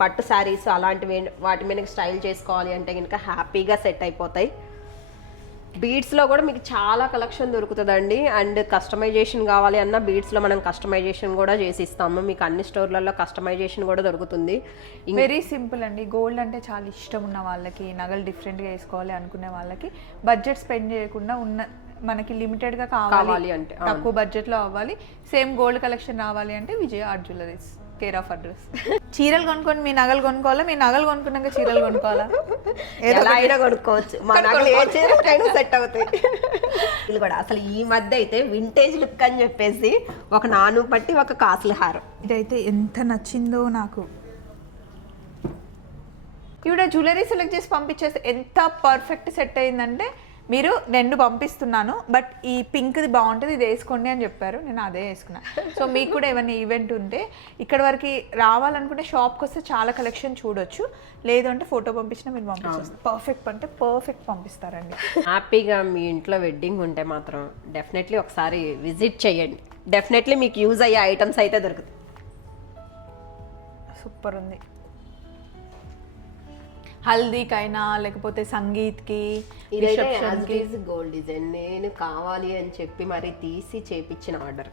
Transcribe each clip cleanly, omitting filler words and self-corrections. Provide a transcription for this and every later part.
పట్టు శారీస్ అలాంటివి వాటి మీద స్టైల్ చేసుకోవాలి అంటే కనుక హ్యాపీగా సెట్ అయిపోతాయి. బీడ్స్లో కూడా మీకు చాలా కలెక్షన్ దొరుకుతుందండి. అండ్ కస్టమైజేషన్ కావాలి అన్న బీడ్స్లో మనం కస్టమైజేషన్ కూడా చేసి ఇస్తాము. మీకు అన్ని స్టోర్లలో కస్టమైజేషన్ కూడా దొరుకుతుంది. వెరీ సింపుల్ అండి. గోల్డ్ అంటే చాలా ఇష్టం ఉన్న వాళ్ళకి, నగలు డిఫరెంట్గా వేసుకోవాలి అనుకునే వాళ్ళకి, బడ్జెట్ స్పెండ్ చేయకుండా ఉన్న మనకి లిమిటెడ్గా కావాలి అంటే తక్కువ బడ్జెట్లో అవ్వాలి, సేమ్ గోల్డ్ కలెక్షన్ రావాలి అంటే Vijaya art jewelleries care of address. చీరలు కొనుక్కొని మీ నగలు కొనుక్కోవాలా, మీ నగలు కొనుక్కున్నాక చీరలు కొనుక్కోవాలా? ఎలా అయినా కొనుక్కోవచ్చు. మా నగలు ఏ చీరకైనా సెట్ అవుతాయి. ఇది కూడా అసలు ఈ మధ్య అయితే వింటేజ్ లుక్ అని చెప్పేసి ఒక నాను పట్టి ఒక కాసుల హారం. ఇదైతే ఎంత నచ్చిందో నాకు. ఇవిడ జ్యువెలరీ సెలెక్ట్ చేసి పంపించేస్తే ఎంత పర్ఫెక్ట్ సెట్ అయిందంటే, మీరు 2 పంపిస్తున్నాను బట్ ఈ పింక్ది బాగుంటుంది ఇది వేసుకోండి అని చెప్పారు, నేను అదే వేసుకున్నాను. సో మీకు కూడా ఏమైనా ఈవెంట్ ఉంటే ఇక్కడ వరకు రావాలనుకుంటే షాప్కి వస్తే చాలా కలెక్షన్ చూడొచ్చు, లేదు అంటే ఫోటో పంపించినా మీరు పంపించేస్తారు. పర్ఫెక్ట్ అంటే పర్ఫెక్ట్ పంపిస్తారండి. హ్యాపీగా మీ ఇంట్లో వెడ్డింగ్ ఉంటే మాత్రం డెఫినెట్లీ ఒకసారి విజిట్ చేయండి. డెఫినెట్లీ మీకు యూజ్ అయ్యే ఐటమ్స్ అయితే దొరుకుతాయి. సూపర్ ఉంది. హల్దీకైనా లేకపోతే సంగీత్కి, గోల్డ్ డిజైన్ నేను కావాలి అని చెప్పి మరి తీసి చేపించిన ఆర్డర్.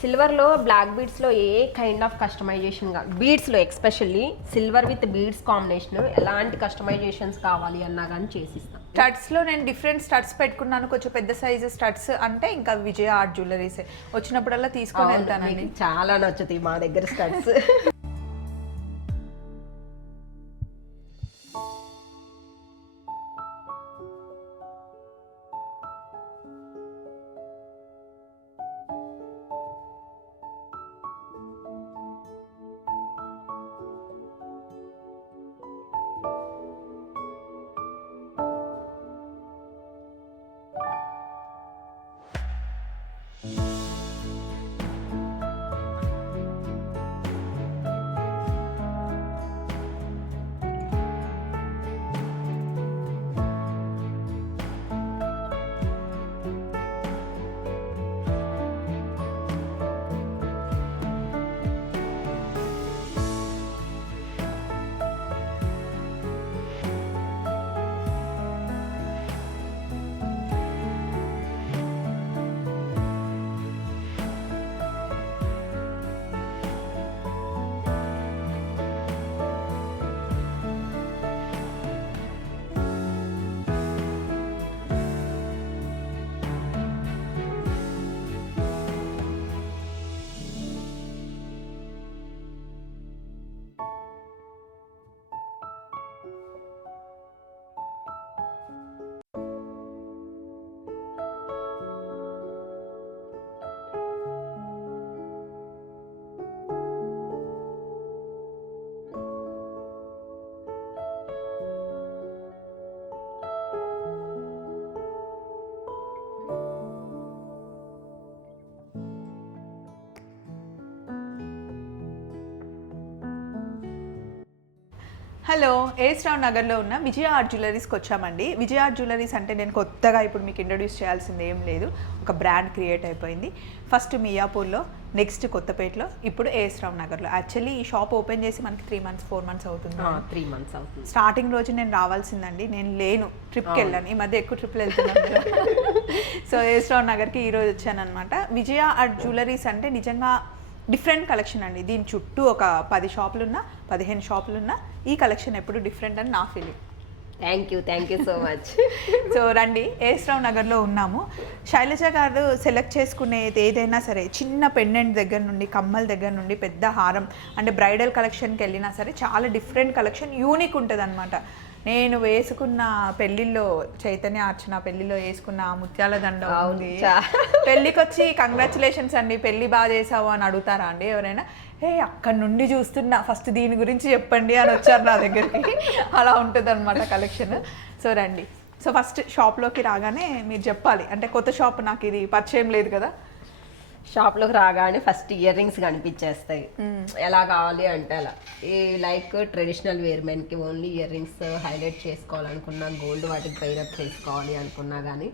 సిల్వర్ లో బ్లాక్ బీడ్స్ లో ఏ కైండ్ ఆఫ్ కస్టమైజేషన్ బీడ్స్ లో especially silver with beads combination ఎలాంటి కస్టమైజేషన్స్ కావాలి అన్నా కానీ చేసిస్తాం. స్టడ్స్ లో నేను డిఫరెంట్ స్టడ్స్ పెట్టుకున్నాను, కొంచెం పెద్ద సైజు స్టడ్స్ అంటే ఇంకా విజయ ఆర్ట్ జ్యువెలరీస్ వచ్చినప్పుడల్లా తీసుకొని వెళ్తానండి. చాలా నచ్చుతాయి మా దగ్గర స్టడ్స్. హలో, ఏఎస్ రావు నగర్లో ఉన్న విజయ ఆర్ట్ జ్యువెలరీస్కి వచ్చామండి. విజయ ఆర్ట్ జ్యువెలరీస్ అంటే నేను కొత్తగా ఇప్పుడు మీకు ఇంట్రడ్యూస్ చేయాల్సింది ఏం లేదు, ఒక బ్రాండ్ క్రియేట్ అయిపోయింది. ఫస్ట్ మియాపూర్లో, నెక్స్ట్ కొత్తపేటలో, ఇప్పుడు ఏఎస్ రావు నగర్లో. యాక్చువల్లీ ఈ షాప్ ఓపెన్ చేసి మనకి 3 months 4 months అవుతుంది. 3 months అవుతుంది. స్టార్టింగ్ రోజు నేను రావాల్సిందండి, నేను లేను, ట్రిప్కి వెళ్ళాను. ఈ మధ్య ఎక్కువ ట్రిప్లు వెళ్తున్నాను. సో ఏఎస్ రావు నగర్కి ఈరోజు వచ్చాను అనమాట. విజయ ఆర్ట్ జ్యువెలరీస్ అంటే నిజంగా డిఫరెంట్ కలెక్షన్ అండి. దీని చుట్టూ ఒక 10 షాపులున్నా 15 షాపులున్నా ఈ కలెక్షన్ ఎప్పుడు డిఫరెంట్ అని నా feeling. Thank you so much. So రండి, ఏఎస్ రావు నగర్లో ఉన్నాము. శైలజ గారు సెలెక్ట్ చేసుకునేది ఏదైనా సరే, చిన్న పెండెంట్ దగ్గర నుండి, కమ్మల దగ్గర నుండి, పెద్ద హారం అంటే బ్రైడల్ కలెక్షన్కి వెళ్ళినా సరే చాలా డిఫరెంట్ కలెక్షన్, యూనిక్ ఉంటుంది అనమాట. నేను వేసుకున్న పెళ్ళిళ్ళలో, చైతన్య అర్చన పెళ్ళిలో వేసుకున్న ముత్యాల దండ ఉంది. పెళ్ళికి వచ్చి కంగ్రాచులేషన్స్ అండి, పెళ్ళి బాగా చేసావు అని అడుగుతారా అండి ఎవరైనా? అక్కడి నుండి చూస్తున్నా, ఫస్ట్ దీని గురించి చెప్పండి అని వచ్చారు నా దగ్గరికి. అలా ఉంటుంది అనమాట కలెక్షన్. సో రండి. సో ఫస్ట్ షాప్లోకి రాగానే మీరు చెప్పాలి, అంటే కొత్త షాప్, నాకు ఇది పరిచయం లేదు కదా. షాప్లోకి రాగానే ఫస్ట్ ఇయర్ రింగ్స్ కనిపించేస్తాయి. ఎలా కావాలి అంటే అలా, ఈ లైక్ ట్రెడిషనల్ వేర్ మెన్కి ఓన్లీ ఇయర్ రింగ్స్ హైలైట్ చేసుకోవాలనుకున్నా, గోల్డ్ వాటికి పైరప్ చేసుకోవాలి అనుకున్నా కానీ,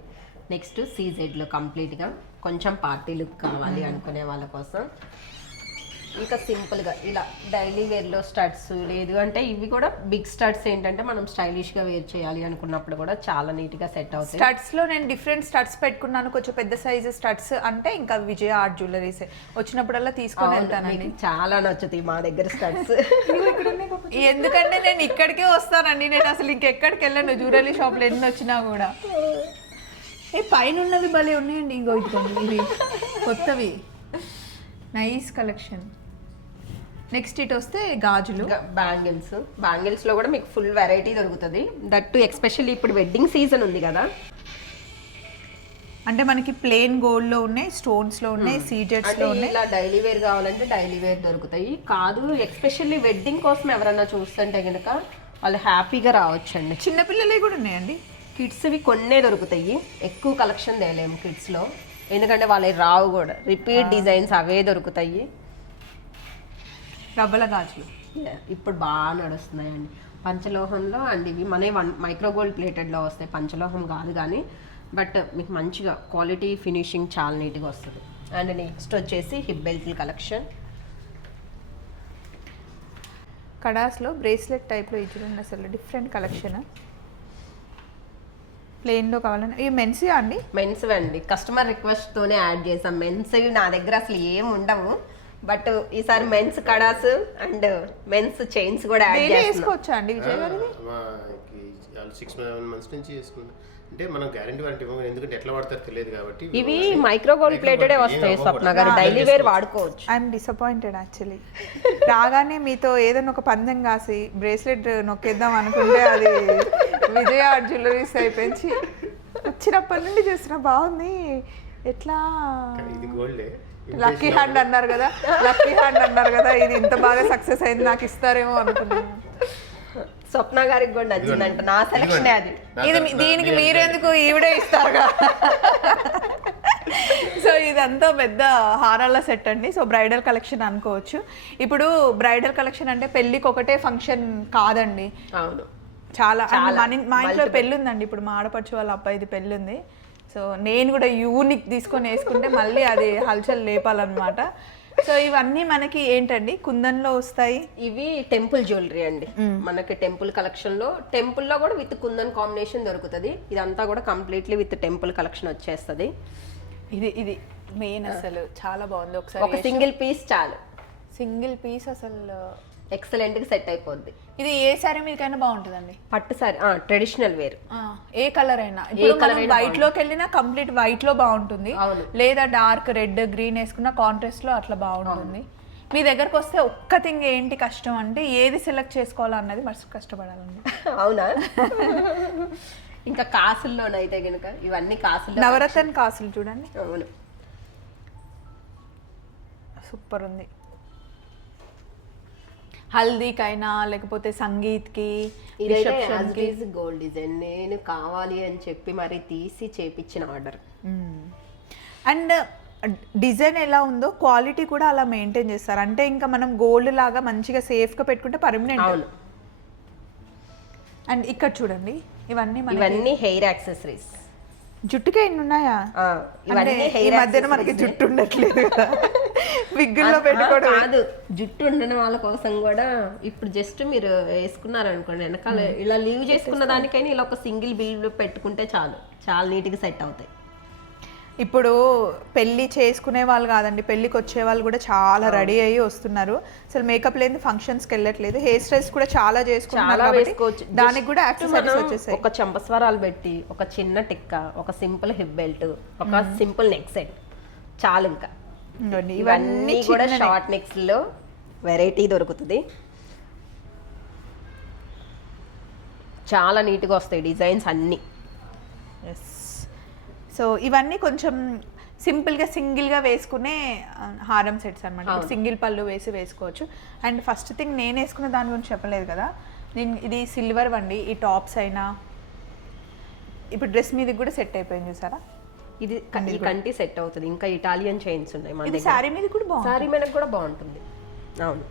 నెక్స్ట్ సీజెడ్లో కంప్లీట్గా కొంచెం పార్టీ లుక్ కావాలి అనుకునే వాళ్ళ కోసం ఇంకా సింపుల్గా ఇలా డైలీ వేర్లో స్టడ్స్ లేదు అంటే ఇవి కూడా బిగ్ స్టడ్స్ ఏంటంటే మనం స్టైలిష్గా వేర్ చేయాలి అనుకున్నప్పుడు కూడా చాలా నీట్గా సెట్ అవుతాయి. స్టడ్స్లో నేను డిఫరెంట్ స్టడ్స్ పెట్టుకున్నాను, కొంచెం పెద్ద సైజు స్టడ్స్ అంటే ఇంకా విజయ ఆర్ట్ జ్యువెలరీస్ వచ్చినప్పుడల్లా తీసుకొని వెళ్తానండి. చాలా నచ్చుతాయి మా దగ్గర స్టడ్స్. ఎందుకంటే నేను ఇక్కడికే వస్తానండి, నేను అసలు ఇంకెక్కడికి వెళ్ళాను జ్యువెలరీ షాప్లో ఎన్ని వచ్చినా కూడా. పైన ఉన్నవి భలే ఉన్నాయండి, ఇంకో ఇదిగోండి ఇవి కొత్తవి, నైస్ కలెక్షన్. నెక్స్ట్ ఇటు వస్తే గాజులు, బ్యాంగిల్స్ లో కూడా మీకు ఫుల్ వెరైటీ దొరుకుతుంది. దట్టు ఎస్పెషల్లీ ఇప్పుడు వెడ్డింగ్ సీజన్ ఉంది కదా, అంటే మనకి ప్లెయిన్ గోల్డ్ లో ఉన్నాయి, స్టోన్స్ లో ఉన్నాయి, సీజెట్స్ లో ఉన్నాయి. ఇలా డైలీ వేర్ కావాలంటే డైలీ వేర్ దొరుకుతాయి. కాదు ఎస్పెషల్లీ వెడ్డింగ్ కోసం ఎవరైనా చూస్తుంటే కనుక వాళ్ళు హ్యాపీగా రావచ్చండి. చిన్నపిల్లలే కూడా ఉన్నాయండి. కిడ్స్వి కొన్నే దొరుకుతాయి, ఎక్కువ కలెక్షన్ తేలేము కిడ్స్లో, ఎందుకంటే వాళ్ళకి రావు కూడా, రిపీట్ డిజైన్స్ అవే దొరుకుతాయి. రబ్బల గాజులు ఇప్పుడు బాగా నడుస్తున్నాయండి పంచలోహంలో. అండ్ ఇవి మన మైక్రోగోల్డ్ ప్లేటెడ్లో వస్తాయి, పంచలోహం కాదు కానీ, బట్ మీకు మంచిగా క్వాలిటీ ఫినిషింగ్ చాలా నీట్గా వస్తుంది. అండ్ నెక్స్ట్ వచ్చేసి హిప్ బెల్ట్ కలెక్షన్. కడాస్లో బ్రేస్లెట్ టైప్లో ఇచ్చింది, అసలు డిఫరెంట్ కలెక్షన్. ప్లెయిన్లో కావాలని ఇవి మెన్స్ అండి, మెన్స్ అండి, కస్టమర్ రిక్వెస్ట్తోనే యాడ్ చేసాం. మెన్స్ నా దగ్గర అసలు ఏం ఉండవు, బట్ ఈసారి మెన్స్ కడాస్ అండ్ మెన్స్ చైన్స్ కూడా యాడ్ చేసుకోవచ్చా అండి విజయ్ గారు? 6-7 months నుంచి చేసుకుంటాం, అంటే మనం గ్యారెంటీ వారంటీ ఇవ్వము, ఎందుకంటే ఎట్లా వాడతారో తెలియదు కాబట్టి. ఇవి మైక్రోగోల్డ్ ప్లేటెడే వస్తాయి స్వప్న గారు, డైలీ వేర్ వాడుకోవచ్చు. I'm disappointed actually. రాగానే మీతో ఏదైనా ఒక పందెం కాసి బ్రేస్లెట్ నొక్కేద్దాం అనుకుంటే అది విజయ ఆర్ట్ జ్యువెలరీస్ అయిపోయించి వచ్చినప్పటి నుండి చూసిన బాగుంది. ఎట్లా ఇది గోల్డే, లక్కీ హ్యాండ్ అన్నారు కదా, లక్కీ హ్యాండ్ అన్నారు కదా, ఇది ఇంత బాగా సక్సెస్ అయింది, నాకు ఇస్తారేమో అనుకున్నాను. స్వప్న గారికి కూడా నచ్చిందంట, నా సెలక్షన్ అది. ఇది దీనికి మీరెందుకు ఈవిడే ఇస్తారుగా. సో ఇదంతా పెద్ద హారాల సెట్ అండి. సో బ్రైడల్ కలెక్షన్ అనుకోవచ్చు. ఇప్పుడు బ్రైడల్ కలెక్షన్ అంటే పెళ్ళికి ఒకటే ఫంక్షన్ కాదండి, అవును, చాలా. మా ఇంట్లో పెళ్ళి ఉందండి, ఇప్పుడు మా ఆడపడుచు వాళ్ళ అబ్బాయిది పెళ్ళి ఉంది. సో నేను కూడా యూనిక్ తీసుకొని వేసుకుంటే మళ్ళీ అది హల్చల్ లేపాలన్నమాట. సో ఇవన్నీ మనకి ఏంటండి కుందన్లో వస్తాయి. ఇవి టెంపుల్ జ్యువెలరీ అండి, మనకి టెంపుల్ కలెక్షన్ లో, టెంపుల్ లో కూడా విత్ కుందన్ కాంబినేషన్ దొరుకుతుంది. ఇదంతా కూడా కంప్లీట్లీ విత్ టెంపుల్ కలెక్షన్ వచ్చేస్తుంది. ఇది మెయిన్, అసలు చాలా బాగుంది. ఒకసారి ఒక సింగిల్ పీస్ చాలు, సింగిల్ పీస్ అసలు ఎక్సలెంట్ గా సెట్ అయిపోద్ది. ఇది ఏ సారీ మీకైనా బాగుంటుందండి, పట్టు సారీ, ట్రెడిషనల్ వేర్, ఏ కలర్ అయినా. వైట్ లోకి వెళ్ళినా కంప్లీట్ వైట్ లో బాగుంటుంది, లేదా డార్క్ రెడ్ గ్రీన్ వేసుకున్న కాంట్రాస్ట్ లో అట్లా బాగుంటుంది. మీ దగ్గరకు వస్తే ఒక్క థింగ్ ఏంటి కష్టం అంటే ఏది సెలెక్ట్ చేసుకోవాలన్నది మస్తు కష్టపడాలండి. అవునా? ఇంకా కాసుల్లోనైతే కనుక ఇవన్నీ కాసులు, నవరత్న కాసులు చూడండి. అవును, సూపర్ ఉంది. హల్దీకైనా లేకపోతే సంగీత్కి, గోల్డ్ డిజైన్ నేను కావాలి అని చెప్పి మరి తీసి చేపించిన ఆర్డర్. అండ్ డిజైన్ ఎలా ఉందో క్వాలిటీ కూడా అలా మెయింటైన్ చేస్తారు, అంటే ఇంకా మనం గోల్డ్ లాగా మంచిగా సేఫ్గా పెట్టుకుంటే పర్మనెంట్. అవును. అండ్ ఇక్కడ చూడండి, ఇవన్నీ హెయిర్ యాక్సెసరీస్. జుట్టుకే ఎన్ని ఉన్నాయా? ఈ మధ్యన మనకి జుట్టు ఉండట్లేదు, విగ్గుల్లో పెట్టుకోవడం కాదు, జుట్టు ఉండడం వాళ్ళ కోసం కూడా ఇప్పుడు జస్ట్ మీరు వేసుకున్నారనుకోండి వెనకాల ఇలా లీవ్ చేసుకున్న దానికైనా ఇలా ఒక సింగిల్ బిల్ పెట్టుకుంటే చాలు, చాలా నీట్గా సెట్ అవుతాయి. ఇప్పుడు పెళ్ళి చేసుకునే వాళ్ళు కాదండి, పెళ్ళికి వచ్చే వాళ్ళు కూడా చాలా రెడీ అయ్యి వస్తున్నారు. అసలు మేకప్ లేని ఫంక్షన్స్కి వెళ్ళట్లేదు, హెయిర్ స్టైల్స్ కూడా చాలా చేసుకుంటున్నారు కాబట్టి దానికి కూడా యాక్సెసరీస్ వచ్చేసాయి. ఒక చంపస్వరాలు పెట్టి, ఒక చిన్న టిక్క, ఒక సింపుల్ హిప్ బెల్ట్, ఒక సింపుల్ నెక్ సెట్ చాలు. ఇంకా ఇవన్నీ కూడా షార్ట్ నెక్స్ లో వెరైటీ దొరుకుతుంది, చాలా నీట్గా వస్తాయి డిజైన్స్ అన్నీ. సో ఇవన్నీ కొంచెం సింపుల్గా సింగిల్గా వేసుకునే హారం సెట్స్ అనమాట. సింగిల్ పళ్ళు వేసుకోవచ్చు. అండ్ ఫస్ట్ థింగ్ నేను వేసుకున్న దాని గురించి చెప్పలేదు కదా, నేను ఇది సిల్వర్ వండి, ఈ టాప్స్ అయినా ఇప్పుడు డ్రెస్ మీదకి కూడా సెట్ అయిపోయింది చూసారా, ఇది కంటి సెట్ అవుతుంది. ఇంకా ఇటాలియన్ చైన్స్ ఉన్నాయి మన దగ్గర, శారీ మీద కూడా బాగుంటుంది, శారీ మీద కూడా బాగుంటుంది. అవును.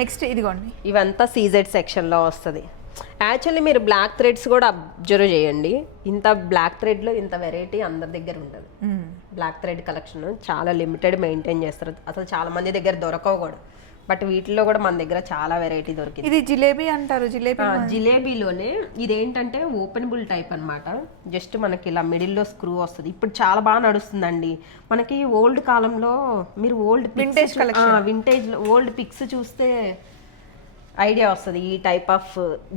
నెక్స్ట్ ఇదిగోండి, ఇవంతా సీజెడ్ సెక్షన్లో వస్తుంది. యాక్చువల్లీ మీరు బ్లాక్ థ్రెడ్స్ కూడా అబ్జర్వ్ చేయండి. ఇంత బ్లాక్ థ్రెడ్లో ఇంత వెరైటీ అందరి దగ్గర ఉండదు. బ్లాక్ థ్రెడ్ కలెక్షన్ చాలా లిమిటెడ్ మెయింటైన్ చేస్తారు, అసలు చాలా మంది దగ్గర దొరకవు కూడా. బట్ వీటిలో కూడా మన దగ్గర చాలా వెరైటీ దొరికింది. ఇది జిలేబీ అంటారు. జిలేబీలోనే ఇదేంటంటే ఓపెనబుల్ టైప్ అన్నమాట. జస్ట్ మనకి ఇలా మిడిల్లో స్క్రూ వస్తుంది. ఇప్పుడు చాలా బాగా నడుస్తుందండి. మనకి ఓల్డ్ కాలంలో మీరు old vintage collection, vintage old pics చూస్తే ఐడియా వస్తుంది. ఈ టైప్ ఆఫ్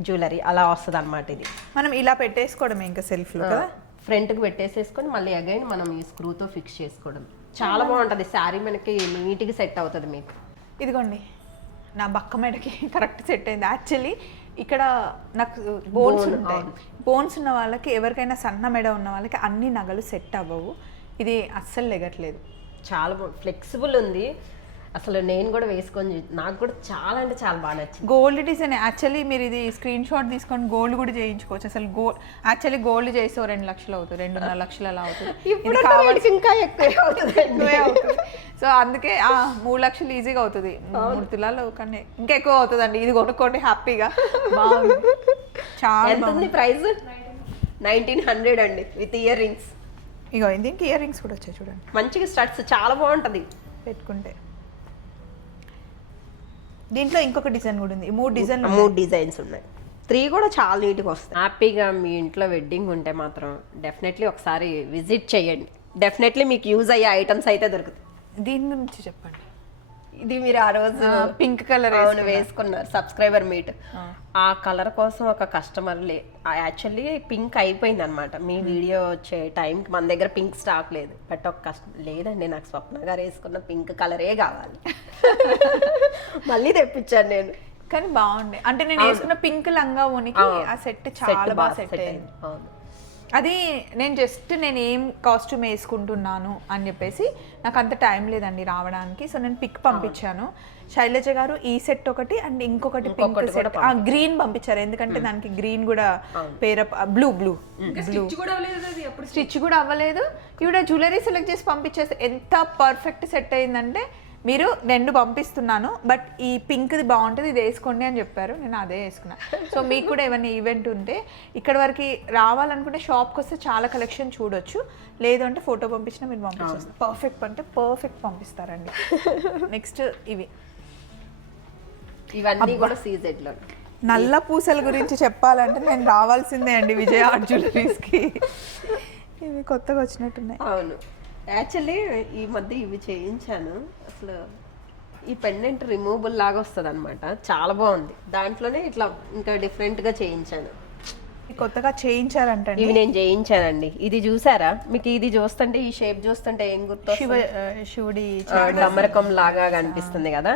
జ్యువెలరీ అలా వస్తుంది అనమాట. ఇది మనం ఇలా పెట్టేసుకోవడమే ఇంకా సెల్ఫ్లో కదా, ఫ్రంట్కి పెట్టేసేసుకొని మళ్ళీ అగైన్ మనం ఈ స్క్రూతో ఫిక్స్ చేసుకోవడం. చాలా బాగుంటుంది. శారీ మనకి నీట్గా సెట్ అవుతుంది మీకు. ఇదిగోండి నా బక్క మెడకి కరెక్ట్ సెట్ అయింది. యాక్చువల్లీ ఇక్కడ నాకు బోన్స్ ఉంటాయి. బోన్స్ ఉన్న వాళ్ళకి, ఎవరికైనా సన్న మెడ ఉన్న వాళ్ళకి అన్ని నగలు సెట్ అవ్వవు. ఇది అస్సలు లెగట్లేదు, చాలా ఫ్లెక్సిబుల్ ఉంది. అసలు నేను కూడా వేసుకొని నాకు కూడా చాలా అంటే చాలా బాగా నచ్చింది. గోల్డ్ డిజైన్ యాక్చువల్లీ మీరు ఇది స్క్రీన్ షాట్ తీసుకొని గోల్డ్ కూడా చేయించుకోవచ్చు. అసలు యాక్చువల్లీ గోల్డ్ చేస్తే 2 లక్షలు అవుతుంది, 2.5 లక్షలు అలా అవుతుంది. ఇది కావాల్సి ఇంకా ఎక్కువే అవుతుంది. సో అందుకే 3 లక్షలు ఈజీగా అవుతుంది. 3 తులాలు కన్నా ఇంకా ఎక్కువ అవుతుంది అండి. ఇది కొనుక్కోండి హ్యాపీగా. చాలా ఎంత ఉంది ప్రైస్? 1900 అండి విత్ ఇయర్ రింగ్స్. ఇగో దీనికి ఇయర్ రింగ్స్ కూడా వచ్చాయి చూడండి, మంచిగా స్టడ్స్ చాలా బాగుంటుంది పెట్టుకుంటే. దీంట్లో ఇంకొక డిజైన్ కూడా ఉంది. 3 డిజైన్స్ ఉన్నాయి. 3 కూడా చాలా నీట్గా వస్తాయి. హ్యాపీగా మీ ఇంట్లో వెడ్డింగ్ ఉంటే మాత్రం డెఫినెట్లీ ఒకసారి విజిట్ చేయండి. డెఫినెట్లీ మీకు యూజ్ అయ్యే ఐటమ్స్ అయితే దొరుకుతాయి. దీని గురించి చెప్పండి. ఇది మీరు ఆ రోజు పింక్ కలర్ వేసుకున్నారు సబ్స్క్రైబర్ మీట్. ఆ కలర్ కోసం ఒక కస్టమర్ యాక్చువల్లీ పింక్ అయిపోయింది అనమాట. మీ వీడియో వచ్చే టైంకి మన దగ్గర పింక్ స్టాక్ లేదు. బట్ ఒక కస్టమర్ లేదండి, నాకు స్వప్న గారు వేసుకున్న పింక్ కలరే కావాలి, మళ్ళీ తెప్పించాను నేను. కానీ బాగుండే, అంటే నేను వేసుకున్న పింక్ లంగా ఓనికి ఆ సెట్ చాలా బాగా సెట్ అయింది. అవును, అది నేను ఏం కాస్ట్యూమ్ వేసుకుంటున్నాను అని చెప్పేసి నాకు అంత టైం లేదండి రావడానికి. సో నేను పిక్ పంపించాను. శైలజ గారు ఈ సెట్ ఒకటి అండ్ ఇంకొకటి పింక్ సెట్, గ్రీన్ పంపించారు. ఎందుకంటే దానికి గ్రీన్ కూడా పేరప్ బ్లూ స్టిచ్ కూడా అవ్వలేదు. ఈవిడ జ్యువెలరీ సెలెక్ట్ చేసి పంపించేస్తే ఎంత పర్ఫెక్ట్ సెట్ అయిందంటే, మీరు 2 పంపిస్తున్నాను బట్ ఈ పింక్ది బాగుంటుంది, ఇది వేసుకోండి అని చెప్పారు. నేను అదే వేసుకున్నా. సో మీకు కూడా ఏమైనా ఈవెంట్ ఉంటే ఇక్కడ వరకు రావాలనుకుంటే షాప్కి వస్తే చాలా కలెక్షన్ చూడొచ్చు. లేదు అంటే ఫోటో పంపించినా మీరు పంపించేస్తారు. పర్ఫెక్ట్ అంటే పర్ఫెక్ట్ పంపిస్తారండి. నెక్స్ట్ ఇవన్నీ కూడా సీజెడ్లో. నల్ల పూసల గురించి చెప్పాలంటే నేను రావాల్సిందే అండి విజయ ఆర్ట్ జ్యువెలరీస్కి. ఇవి కొత్తగా వచ్చినట్టున్నాయి. అవును, యాక్చువల్లీ ఈ మధ్య ఇవి చేయించాను. అసలు ఈ పెండెంట్ రిమూవబుల్ లాగా వస్తుంది అనమాట. చాలా బాగుంది. దాంట్లోనే ఇట్లా ఇంకా డిఫరెంట్గా చేయించాను. కొత్తగా చేయించారంటే ఇవి నేను చేయించానండి. ఇది చూసారా? మీకు ఇది చూస్తుంటే, ఈ షేప్ చూస్తుంటే ఏం గుర్తు? శివుడి డమరకం లాగా కనిపిస్తుంది కదా.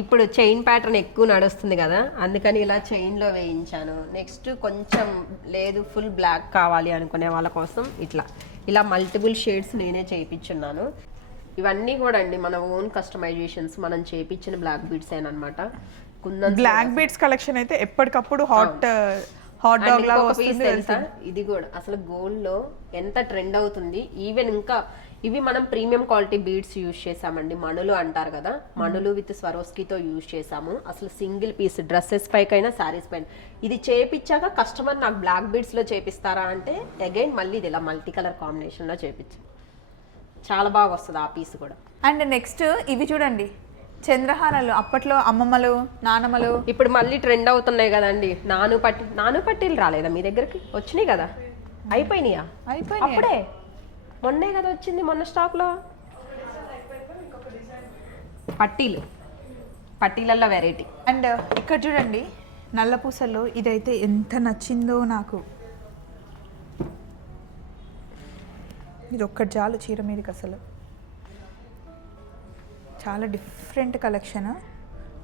ఇప్పుడు చైన్ ప్యాటర్న్ ఎక్కువ నడుస్తుంది కదా, అందుకని ఇలా చైన్లో వేయించాను. నెక్స్ట్ కొంచెం లేదు ఫుల్ బ్లాక్ కావాలి అనుకునే వాళ్ళ కోసం ఇలా మల్టిపుల్ షేడ్స్ నేనే చేయించున్నాను. ఇవన్నీ కూడా అండి మన ఓన్ కస్టమైజేషన్స్, మనం చేయించిన బ్లాక్ బీడ్స్ అనమాట. బ్లాక్ బీడ్స్ కలెక్షన్ అయితే ఎప్పటికప్పుడు హాట్ డాగ్ లాగా వస్తుంది తెలుసా. ఇది కూడా అసలు గోల్డ్ లో ఎంత ట్రెండ్ అవుతుంది. ఈవెన్ ఇంకా ఇవి మనం ప్రీమియం క్వాలిటీ బీడ్స్ యూజ్ చేసామండి. మణులు అంటారు కదా, మణులు విత్ స్వరోస్కీతో యూజ్ చేసాము. అసలు సింగిల్ పీస్ డ్రెస్సెస్ పైకైనా శారీస్ పైన ఇది చేపించాక కస్టమర్ నాకు బ్లాక్ బీడ్స్ లో చేపిస్తారా అంటే అగైన్ మళ్ళీ ఇది ఇలా మల్టీ కలర్ కాంబినేషన్ లో చేపించాం. చాలా బాగా వస్తుంది ఆ పీస్ కూడా. అండ్ నెక్స్ట్ ఇవి చూడండి, చంద్రహారాలు. అప్పట్లో అమ్మమ్మలు నానమ్మలు, ఇప్పుడు మళ్ళీ ట్రెండ్ అవుతున్నాయి కదండి. నాను పట్టీలు రాలేదా మీ దగ్గరికి? వచ్చినాయి కదా, అయిపోయినాయా? అప్పుడే మొన్నే కదా వచ్చింది, మొన్న స్టాక్లో పట్టీలల్లో వెరైటీ. అండ్ ఇక్కడ చూడండి నల్ల పూసల్లో ఇదైతే ఎంత నచ్చిందో నాకు. ఇది ఒక్కటి చాలు చీర మీదకి. అసలు చాలా డిఫరెంట్ కలెక్షన్.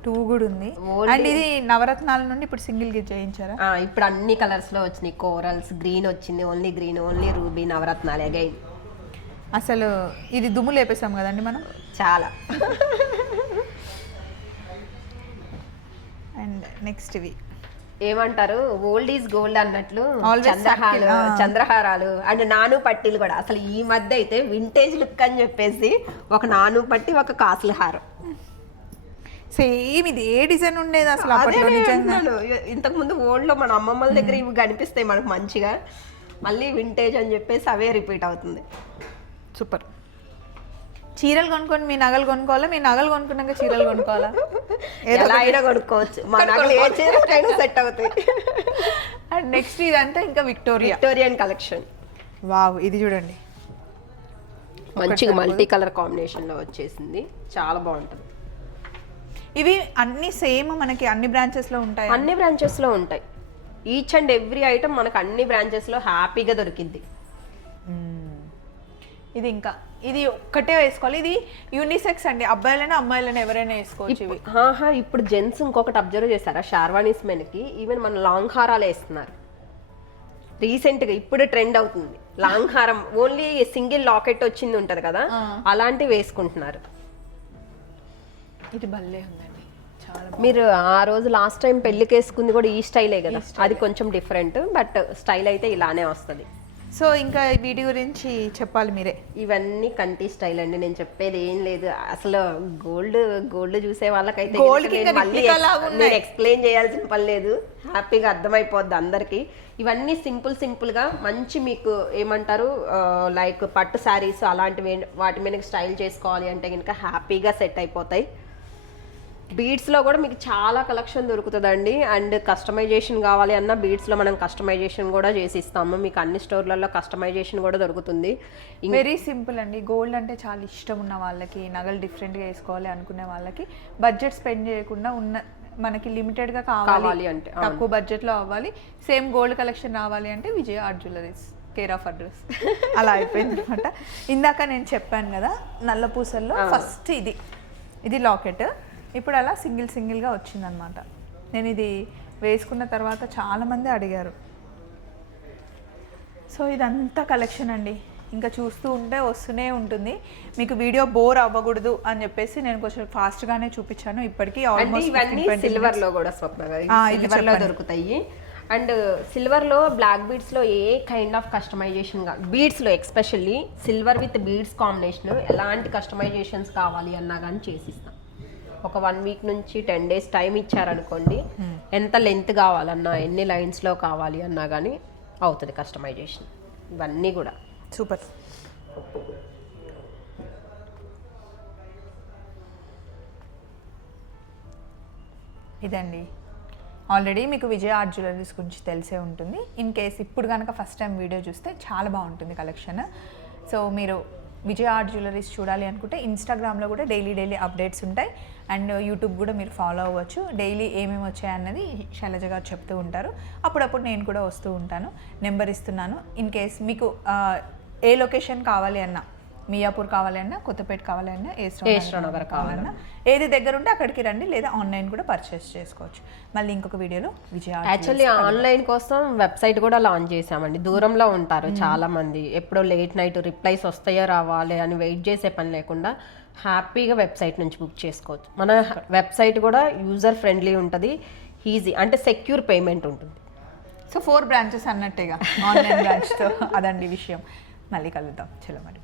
2 కూడా ఉంది. అండ్ ఇది నవరత్నాల నుండి ఇప్పుడు సింగిల్ గా చేయించారా? ఇప్పుడు అన్ని కలర్స్ లో వచ్చినాయి. కోరల్స్, గ్రీన్ వచ్చింది, ఓన్లీ గ్రీన్, ఓన్లీ రూబీ, నవరత్నాలు అగైన్. అసలు ఇది దుమ్ము లేపేసాం కదండి మనం చాలా. అండ్ నెక్స్ట్ ఇవి ఏమంటారు, ఓల్డ్ ఈజ్ గోల్డ్ అన్నట్లు చంద్రహారాలు అండ్ నాను పట్టీలు కూడా. అసలు ఈ మధ్య అయితే వింటేజ్ లుక్ అని చెప్పేసి ఒక నాను పట్టి, ఒక కాసుల హారం. సేమ్ ఇది ఏ డిజైన్ ఉండేది అసలు అదే అప్పట్లో నేను నిజంగా. అంటున్నాను. ఇంతకు ముందు ఓల్డ్ లో మన అమ్మమ్మల దగ్గర ఇవి కనిపిస్తాయి మనకు మంచిగా, మళ్ళీ వింటేజ్ అని చెప్పేసి అవే రిపీట్ అవుతుంది. సూపర్. చీరలు కొనుక్కొని మీ నగలు కొనుక్కోవాలా, మీ నగలు కొనుక్కున్నాక చీరలు కొనుక్కోవాలా? ఎలా అయినా కొనుక్కోవచ్చు, మా నగలు ఏ చీరకైనా సెట్ అవుతాయి. అండ్ నెక్స్ట్ ఇదంతా ఇంకా విక్టోరియన్ కలెక్షన్. వావ్, ఇది చూడండి మంచిగా మల్టీ కలర్ కాంబినేషన్ లో వచ్చేసింది, చాలా బాగుంటుంది. ఇవి అన్ని సేమ్ మనకి అన్ని బ్రాంచెస్ లో ఉంటాయి. అన్ని బ్రాంచెస్ లో ఉంటాయి. ఈచ్ అండ్ ఎవ్రీ ఐటమ్ మనకు అన్ని బ్రాంచెస్ లో హ్యాపీగా దొరికింది. ఇది ఇంకా ఇది ఒక్కటే వేసుకోవాలి. ఇది యూనిసెక్స్ అండి, అబ్బాయిలైనా అమ్మాయిలైనా ఎవరైనా వేసుకోవచ్చు ఇవి. ఇప్పుడు జెంట్స్ ఇంకొకటి అబ్జర్వ్ చేశారా, షార్వానీస్ మెన్కి ఈవెన్ మన లాంగ్ హారాలు వేస్తున్నారు. రీసెంట్ గా ఇప్పుడు ట్రెండ్ అవుతుంది లాంగ్ హారం, ఓన్లీ సింగిల్ లాకెట్ వచ్చింది ఉంటది కదా, అలాంటివి వేసుకుంటున్నారు. ఇది భలే ఉందండి, చాలా. మీరు ఆ రోజు లాస్ట్ టైం పెళ్లికి వేసుకుంది కూడా ఈ స్టైలే కదా, అది కొంచెం డిఫరెంట్, బట్ స్టైల్ అయితే ఇలానే వస్తుంది. సో ఇంకా వీటి గురించి చెప్పాలి మీరే. ఇవన్నీ కంటి స్టైల్ అండి, నేను చెప్పేది ఏం లేదు. అసలు గోల్డ్ చూసే వాళ్ళకైతే నేను ఎక్స్ప్లెయిన్ చేయాల్సిన పని లేదు, హ్యాపీగా అర్థమైపోద్ది అందరికి. ఇవన్నీ సింపుల్ గా మంచి మీకు ఏమంటారు లైక్ పట్టు శారీస్ అలాంటివి వాటి మీద స్టైల్ చేసుకోవాలి అంటే కనుక హ్యాపీగా సెట్ అయిపోతాయి. బీడ్స్లో కూడా మీకు చాలా కలెక్షన్ దొరుకుతుందండి. అండ్ కస్టమైజేషన్ కావాలి అన్న బీడ్స్లో మనం కస్టమైజేషన్ కూడా చేసి ఇస్తాము. మీకు అన్ని స్టోర్లలో కస్టమైజేషన్ కూడా దొరుకుతుంది. వెరీ సింపుల్ అండి. గోల్డ్ అంటే చాలా ఇష్టం ఉన్న వాళ్ళకి, నగలు డిఫరెంట్గా వేసుకోవాలి అనుకునే వాళ్ళకి, బడ్జెట్ స్పెండ్ చేయకుండా ఉన్న మనకి లిమిటెడ్గా కావాలి అంటే తక్కువ బడ్జెట్లో అవ్వాలి, సేమ్ గోల్డ్ కలెక్షన్ రావాలి అంటే Vijaya art jewelleries care of address. అలా అయిపోయింది అనమాట. ఇందాక నేను చెప్పాను కదా నల్ల పూసల్లో ఫస్ట్ ఇది లాకెట్. ఇప్పుడు అలా సింగిల్గా వచ్చిందనమాట. నేను ఇది వేసుకున్న తర్వాత చాలామంది అడిగారు. సో ఇదంతా కలెక్షన్ అండి, ఇంకా చూస్తూ ఉంటే వస్తూనే ఉంటుంది. మీకు వీడియో బోర్ అవ్వకూడదు అని చెప్పేసి నేను కొంచెం ఫాస్ట్గానే చూపించాను. ఇప్పటికీ ఆల్మోస్ట్ సిల్వర్ లో కూడా సిల్వర్ లో దొరుకుతాయి. అండ్ సిల్వర్ లో బ్లాక్ బీడ్స్ లో ఏ కైండ్ ఆఫ్ కస్టమైజేషన్ బీడ్స్ లో especially silver with beads combination ఎలాంటి కస్టమైజేషన్స్ కావాలి అన్నా కానీ చేసిస్తాం. ఒక 1 వీక్ నుంచి 10 days టైం ఇచ్చారనుకోండి, ఎంత లెంత్ కావాలన్నా ఎన్ని లైన్స్లో కావాలి అన్నా కానీ అవుతుంది కస్టమైజేషన్. ఇవన్నీ కూడా సూపర్. ఇదండి ఆల్రెడీ మీకు విజయ ఆర్ట్ జ్యువెలరీస్ గురించి తెలిసే ఉంటుంది. ఇన్ కేస్ ఇప్పుడు కనుక ఫస్ట్ టైం వీడియో చూస్తే చాలా బాగుంటుంది కలెక్షన్. సో మీరు విజయ ఆర్ట్ జ్యువెలరీస్ చూడాలి అనుకుంటే ఇన్స్టాగ్రామ్లో కూడా డైలీ అప్డేట్స్ ఉంటాయి. అండ్ యూట్యూబ్ కూడా మీరు ఫాలో అవ్వచ్చు. డైలీ ఏమేమి వచ్చాయన్నది శైలజ గారు చెప్తూ ఉంటారు. అప్పుడప్పుడు నేను కూడా వస్తూ ఉంటాను. నెంబర్ ఇస్తున్నాను. ఇన్ కేస్ మీకు ఏ లొకేషన్ కావాలి అన్నా, మియాపూర్ కావాలి అన్నా, కొత్తపేట కావాలి అన్నా, ఏస్రావు నగర్ కావాలన్నా, ఏది దగ్గర ఉంటే అక్కడికి రండి, లేదా ఆన్లైన్ కూడా పర్చేస్ చేసుకోవచ్చు. మళ్ళీ ఇంకొక వీడియోలో విజయ యాక్చువల్లీ ఆన్లైన్ కోసం వెబ్సైట్ కూడా లాంచ్ చేసామండి. దూరంలో ఉంటారు చాలా మంది, ఎప్పుడో లేట్ నైట్ రిప్లైస్ వస్తాయో రావాలి అని వెయిట్ చేసే పని లేకుండా హ్యాపీగా వెబ్సైట్ నుంచి బుక్ చేసుకోవచ్చు. మన వెబ్సైట్ కూడా యూజర్ ఫ్రెండ్లీ ఉంటుంది, ఈజీ అంటే సెక్యూర్ పేమెంట్ ఉంటుంది. సో 4 branches అన్నట్టేగా ఆన్లైన్ బ్రాంచ్తో. అదండి విషయం. మళ్ళీ కలుద్దాం. చలో మరి.